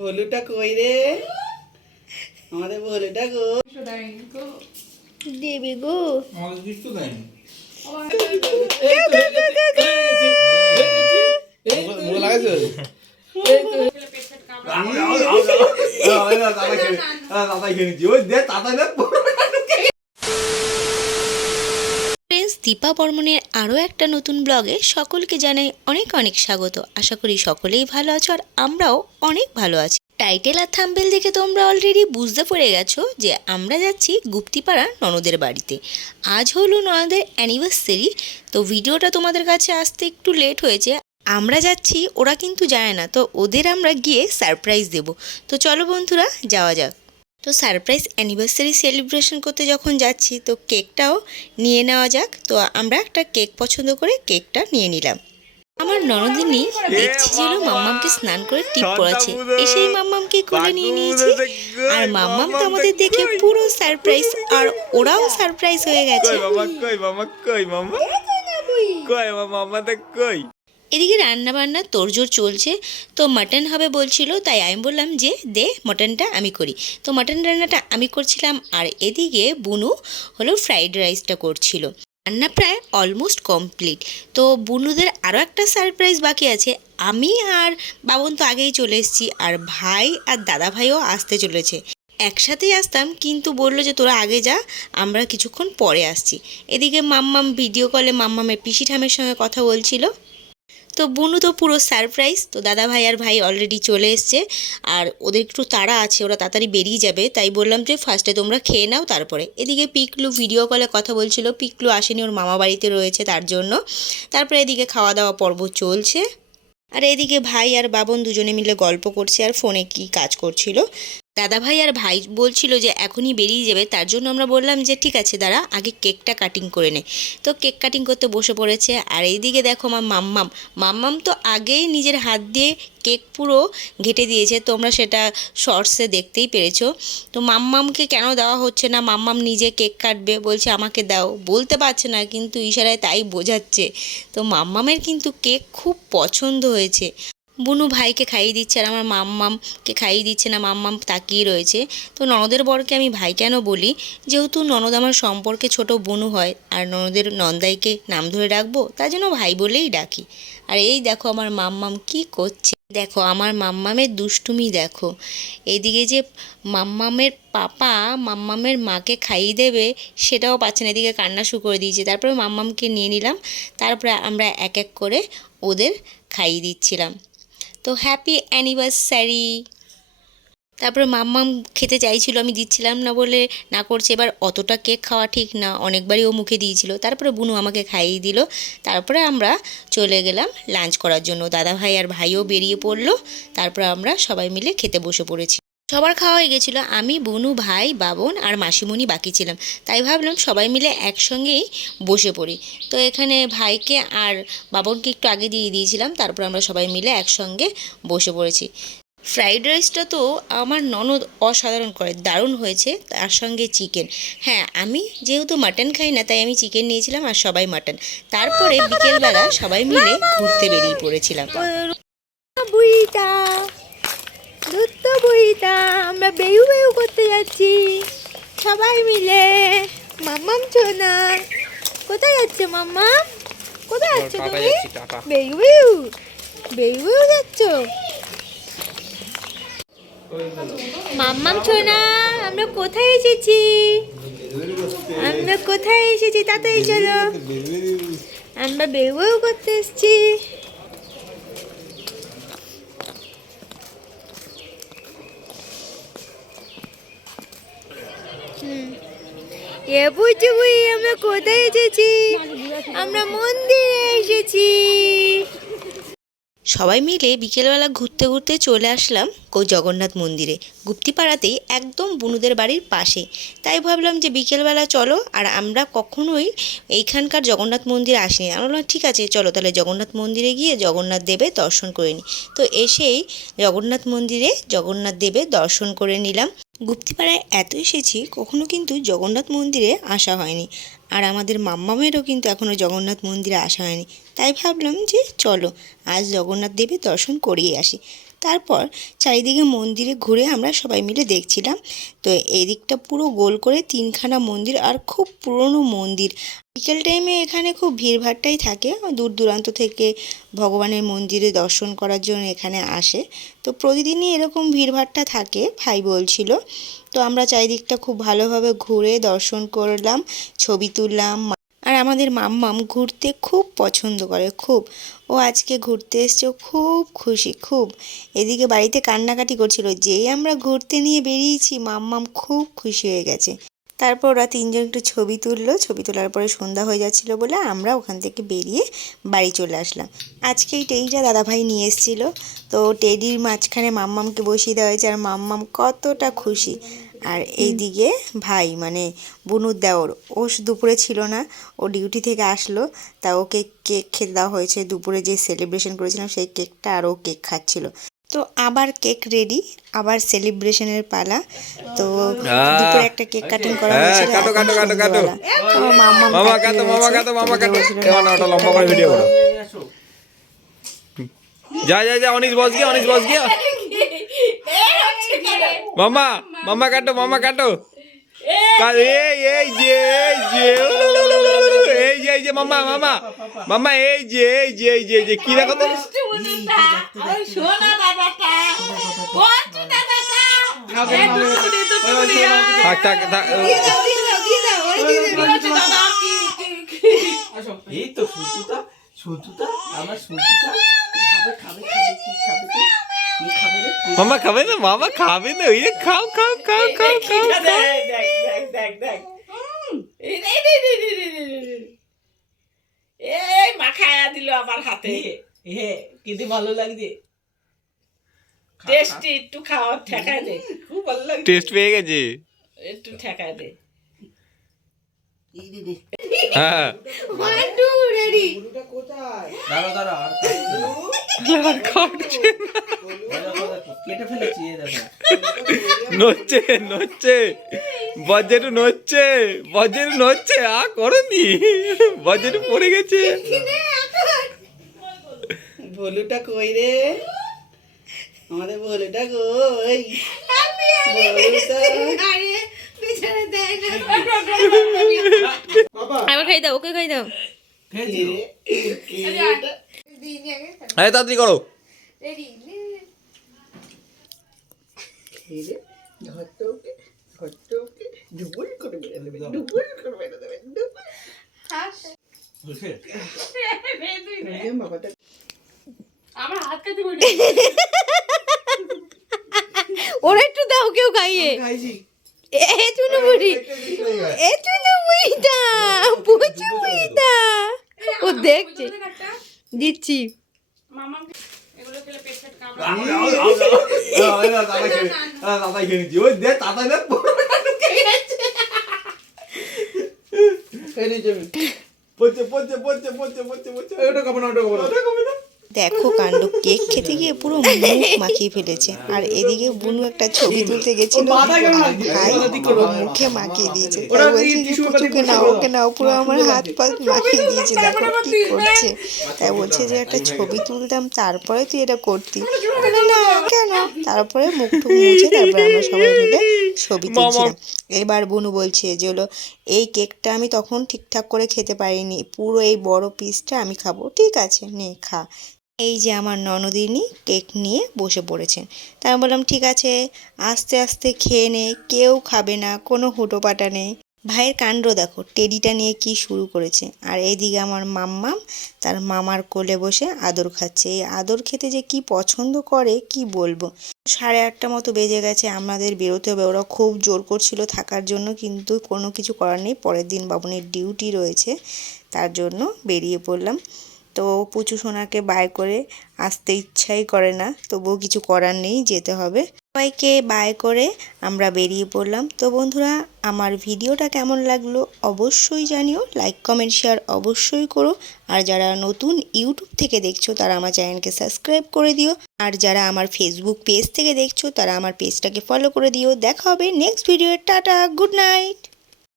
ভলুটা কই রে? আমাদের ভলুটা কই? দেবে গো। আমাদের কিছু দেয়নি। ফ্রেন্ডস, দীপা বর্মনের আরও একটা নতুন ব্লগে সকলকে জানাই অনেক অনেক স্বাগত। আশা করি সকলেই ভালো আছো আর আমরাও অনেক ভালো আছি। টাইটেল আর থাম্বনেল দেখে তোমরা অলরেডি বুঝতে পেরে গেছো যে আমরা যাচ্ছি গুপ্তিপাড়া ননদের বাড়িতে। আজ হলো ননদের অ্যানিভার্সারি, তো ভিডিওটা তোমাদের কাছে আসতে একটু লেট হয়েছে। আমরা যাচ্ছি, ওরা কিন্তু জানে না, তো ওদের আমরা গিয়ে সারপ্রাইজ দেব। তো চলো বন্ধুরা, যাওয়া যাক। তো সারপ্রাইজ অ্যানিভার্সারি সেলিব্রেশন করতে যখন যাচ্ছি, তো কেকটাও নিয়ে নেওয়া যাক। তো আমরা একটা কেক পছন্দ করে কেকটা নিয়ে নিলাম। আমার ননদিনী দেখছি যেন মাম্মামকে স্নান করে টিপ পড়াচ্ছে, এসেই মাম্মামকে কোলে নিয়ে নিয়েছি। আর মাম্মাম তো আমাদের দেখে পুরো সারপ্রাইজ, আর ওরাও সারপ্রাইজ হয়ে গেছে। এদিকে রান্না বান্না তোড়জোড় চলছে। তো মাটন হবে বলছিল, তাই আমি বললাম যে দে মাটনটা আমি করি। তো মাটন রান্নাটা আমি করছিলাম, আর এদিকে বুনু হলো ফ্রাইড রাইসটা করছিল। রান্না প্রায় অলমোস্ট কমপ্লিট। তো বুনুদের আরও একটা সারপ্রাইজ বাকি আছে। আমি আর বাবন তো আগেই চলে এসেছি, আর ভাই আর দাদা ভাইও আসতে চলেছে। একসাথেই আসতাম, কিন্তু বললো যে তোরা আগে যা, আমরা কিছুক্ষণ পরে আসছি। এদিকে মাম্মাম ভিডিও কলে মাম্মামের পিসি ঠামের সঙ্গে কথা বলছিল। তো বুনু তো পুরো সারপ্রাইজ। তো দাদা ভাই আর ভাই অলরেডি চলে এসছে, আর ওদের একটু তাড়া আছে, ওরা তাড়াতাড়ি বেরিয়ে যাবে, তাই বললাম যে ফার্স্টে তোমরা খেয়ে নাও তারপরে। এদিকে পিকলু ভিডিও কলে কথা বলছিল, পিকলু আসেনি, ওর মামা বাড়িতে রয়েছে তার জন্য। তারপরে এদিকে খাওয়া দাওয়া পর্ব চলছে, আর এদিকে ভাই আর বাবন দুজনে মিলে গল্প করছে আর ফোনে কি কাজ করছিল। দাদা ভাই আর ভাই বলছিল যে এখনই বেরিয়ে যাবে, তার জন্য আমরা বললাম যে ঠিক আছে দাঁড়া, আগে কেকটা কাটিং করে নে। তো কেক কাটিং করতে বসে পড়েছে। আর এইদিকে দেখো আমার মাম্মাম তো আগেই নিজের হাত দিয়ে কেক পুরো ঘেটে দিয়েছে, তোমরা সেটা শর্টসে দেখতেই পেরেছো। তো মাম্মামকে কেন দেওয়া হচ্ছে না, মাম্মাম নিজে কেক কাটবে বলছে আমাকে দাও, বলতে পারছে না কিন্তু ইশারায় তাই বোঝাচ্ছে। তো মাম্মামের কিন্তু কেক খুব পছন্দ হয়েছে। বুনু ভাইকে খাইয়ে দিচ্ছে আর আমার মাম্মামকে খাইয়ে দিচ্ছে না, মাম্মাম তাকিয়ে রয়েছে। তো ননদের বরকে আমি ভাই কেন বলি, যেহেতু ননদ আমার সম্পর্কে ছোট বুনু হয়, আর ননদের নন্দাইকে নাম ধরে ডাকবো, তার জন্য ভাই বলেই ডাকি। আর এই দেখো আমার মাম্মাম কি করছে, দেখো আমার মাম্মামের দুষ্টুমি দেখো। এদিকে যে মাম্মামের পাপা মাম্মামের মাকে খাইয়ে দেবে সেটাও পাচ্ছে না, এদিকে কান্না শুরু করে দিয়েছে। তারপরে মাম্মামকে নিয়ে নিলাম, তারপরে আমরা এক এক করে ওদের খাইয়ে দিচ্ছিলাম। তো হ্যাপি অ্যানিভার্সারি। তারপরে মাম্মাম খেতে চাইছিল, আমি দিচ্ছিলাম না বলে না করছে। এবার অতটা কেক খাওয়া ঠিক না, অনেকবারই ও মুখে দিয়েছিল। তারপরে বুনু আমাকে খাইয়ে দিল। তারপরে আমরা চলে গেলাম লাঞ্চ করার জন্য, দাদা ভাই আর ভাইও বেরিয়ে পড়লো। তারপরে আমরা সবাই মিলে খেতে বসে পড়েছি। সবার খাওয়া হয়ে গেছিলো, আমি বুনু ভাই বাবন আর মাসিমণি বাকি ছিলাম, তাই ভাবলাম সবাই মিলে একসঙ্গেই বসে পড়ি। তো এখানে ভাইকে আর বাবনকে একটু আগে দিয়ে দিয়েছিলাম, তারপর আমরা সবাই মিলে একসঙ্গে বসে পড়েছি। ফ্রাইড রাইসটা তো আমার ননদ অসাধারণ করে, দারুণ হয়েছে, তার সঙ্গে চিকেন। হ্যাঁ, আমি যেহেতু মাটন খাই না, তাই আমি চিকেন নিয়েছিলাম আর সবাই মাটন। তারপরে বিকেলবেলা সবাই মিলে ঘুরতে বেরিয়ে পড়েছিলাম। বুড়িটা দুধ বুড়িটা আমরা বেউ বেউ করতে যাচ্ছি সবাই মিলে। মাম্মাম সোনা কোথায় যাচ্ছে? মাম্মাম কোথায় যাচ্ছে তুমি? বেউ বেউ বেউ বেউ যাচ্ছ? মাম্মাম সোনা আমরা কোথায় এসেছি? আমরা কোথায় এসেছি তাড়াতাড়ি চলো, আমরা বেউ বেউ করতে এসেছি। এ বুঝবি আমরা কোথায় এসেছি? আমরা মন্দিরে এসেছি। সবাই মিলে বিকেলবেলা ঘুরতে ঘুরতে চলে আসলাম জগন্নাথ মন্দিরে, গুপ্তিপাড়াতেই, একদম বুনুদের বাড়ির পাশে। তাই ভাবলাম যে বিকেলবেলা চলো, আর আমরা কখনোই এইখানকার জগন্নাথ মন্দিরে আসিনি। আমরা বললাম ঠিক আছে চলো তাহলে জগন্নাথ মন্দিরে গিয়ে জগন্নাথ দেবের দর্শন করে নিই। তো এসেই জগন্নাথ মন্দিরে জগন্নাথ দেবের দর্শন করে নিলাম। গুপ্তিপাড়ায় এত এসেছি, কখনো কিন্তু জগন্নাথ মন্দিরে আসা হয়নি, আর আমাদের মাম্মামেরও কিন্তু এখনও জগন্নাথ মন্দিরে আসা হয়নি। তাই ভাবলাম যে চলো আজ জগন্নাথ দেবের দর্শন করিয়ে আসি। তারপর চারিদিকে মন্দিরে ঘুরে আমরা সবাই মিলে দেখছিলাম। তো এদিকটা পুরো গোল করে 3খানা মন্দির, আর খুব পুরনো মন্দির। বিকেল টাইমে এখানে খুব ভিড়ভাট্টাই থাকে, দূর দূরান্ত থেকে ভগবানের মন্দিরে দর্শন করার জন্য এখানে আসে। তো প্রতিদিনই এরকম ভিড়ভাট্টা থাকে ভাই বলছিল। তো আমরা চারিদিকটা খুব ভালোভাবে ঘুরে দর্শন করলাম, ছবি তুললাম। আর আমাদের মাম্মাম ঘুরতে খুব পছন্দ করে, খুব। ও আজকে ঘুরতে এসছে, ও খুব খুশি, খুব। এদিকে বাড়িতে কান্নাকাটি করছিল, যেই আমরা ঘুরতে নিয়ে বেরিয়েছি মাম্মাম খুব খুশি হয়ে গেছে। তারপর ওরা 3জন একটু ছবি তুললো, ছবি তোলার পরে সন্ধ্যা হয়ে যাচ্ছিলো বলে আমরা ওখান থেকে বেরিয়ে বাড়ি চলে আসলাম। আজকে এই টেডিটা দাদাভাই নিয়ে এসেছিলো, তো টেডির মাঝখানে মাম্মামকে বসিয়ে দেওয়া হয়েছে, আর মাম্মাম কতটা খুশি। আর এইদিকে ভাই মানে বুনুর দেওর, ও দুপুরে ছিল না, ও ডিউটি থেকে আসলো, তা ওকে কেক খেতে দেওয়া হয়েছে। দুপুরে যে সেলিব্রেশন করেছিলাম সেই কেকটা, আর ও কেক খাচ্ছিল। তো আবার কেক রেডি, আবার সেলিব্রেশনের পালা। তো দুপুরে একটা কেক কাটিং করা হয়েছিল। কাটো কাটো কাটো কাটো আমার মাম্মা মামা কাটো মামা কাটো মামা কাটো কেমন ওটা লম্বা করে ভিডিও করো। যা যা যা অনিশ বস গিয়া মামা মামা কাটো এই যে মামা মামা মামা এই যে কি দেখো তো থাক এই তো সুতুতা আমার সুতুতা খাবে কি খাবে তো কি খাবে রে মামা খাবে না ওই যে খাও দেখ এই মাখায়া দিল আমার হাতে কিন্তু ভালো লাগছে টেস্টি একটু খাওয়া ঠেকায় দে খুব ভালো লাগে টেস্ট পেয়ে গেছে একটু ঠেকায় দে হ্যাঁ দাঁড়া আর কেটে ফেলেছি নচ্ছে বজ্রেটু নচ্ছে করনি বজ্রেটু পড়ে গেছে ভলুটা কই রে আমাদের ভলুটা কই আবার খাই দাও, ওকে খাই দাও। তাড়াতাড়ি করো ওরা একটু দাও, কেউ খাইয়ে। এ চুনু বুড়িটা পুচু বুড়িটা ও দেখছে, দিচ্ছি। দেখো কাণ্ড, কেক খেতে গিয়ে পুরো মুখ মাখিয়ে ফেলেছে। আর এদিকে বুনু একটা ছবি তুলতে গেছিল, ভাই মুখে মাখিয়ে দিয়েছে। তাই বলছি যে পুচুকে নাও, ওকে নাও, পুরো আমার হাত পা মাখিয়ে দিয়েছে, দেখো কি করছে। তাই বলছে যে একটা ছবি তুলতাম তারপরে তুই এটা করতি না কেন। তারপরে মুখ টুক মুছে তারপরে আমরা সবাই মিলে ছবি তুলছিলাম। এবার বুনু বলছে যে হলো এই কেকটা আমি তখন ঠিকঠাক করে খেতে পারিনি, পুরো এই বড় পিসটা আমি খাবো। ঠিক আছে নে খা। এই যে আমার ননদিনী কেক নিয়ে বসে পড়েছেন। তাই আমি বললাম ঠিক আছে আস্তে আস্তে খেয়ে নে, কেউ খাবে না, কোনো হুটোপাটা নেই। ভাইয়ের কাণ্ড দেখো, টেডিটা নিয়ে কি শুরু করেছে। আর এইদিকে আমার মাম্মাম তার মামার কোলে বসে আদর খাচ্ছে। এই আদর খেতে যে কি পছন্দ করে কি বলবো। 8:30 মতো বেজে গেছে, আমাদের বেরোতে হবে। ওরা খুব জোর করছিল থাকার জন্য, কিন্তু কোনো কিছু করার নেই, পরের দিন বাবুনের ডিউটি রয়েছে, তার জন্য বেরিয়ে পড়লাম। তো পুচু সোনাকে বাই করে আসতে ইচ্ছাই করে না, তবুও কিছু করার নেই, যেতে হবে। সবাইকে বাই করে আমরা বেরিয়ে পড়লাম। তো বন্ধুরা আমার ভিডিওটা কেমন লাগলো অবশ্যই জানিও, লাইক কমেন্ট শেয়ার অবশ্যই করো। আর যারা নতুন ইউটিউব থেকে দেখছো তারা আমার চ্যানেলকে সাবস্ক্রাইব করে দিও। আর যারা আমার ফেসবুক পেজ থেকে দেখছো তারা আমার পেজটাকে ফলো করে দিও। দেখা হবে next video. Tata, good night.